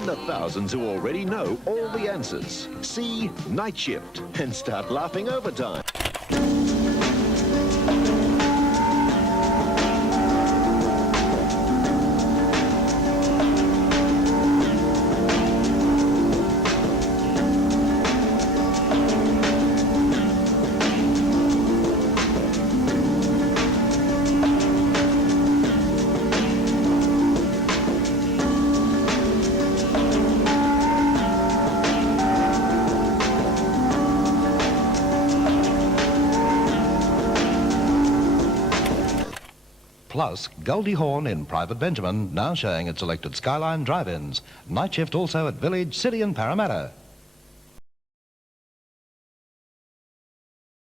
Join the thousands who already know all the answers. See Night Shift and start laughing overtime. Plus, Goldie Hawn in Private Benjamin, now showing at selected Skyline drive-ins. Night Shift also at Village, City and Parramatta.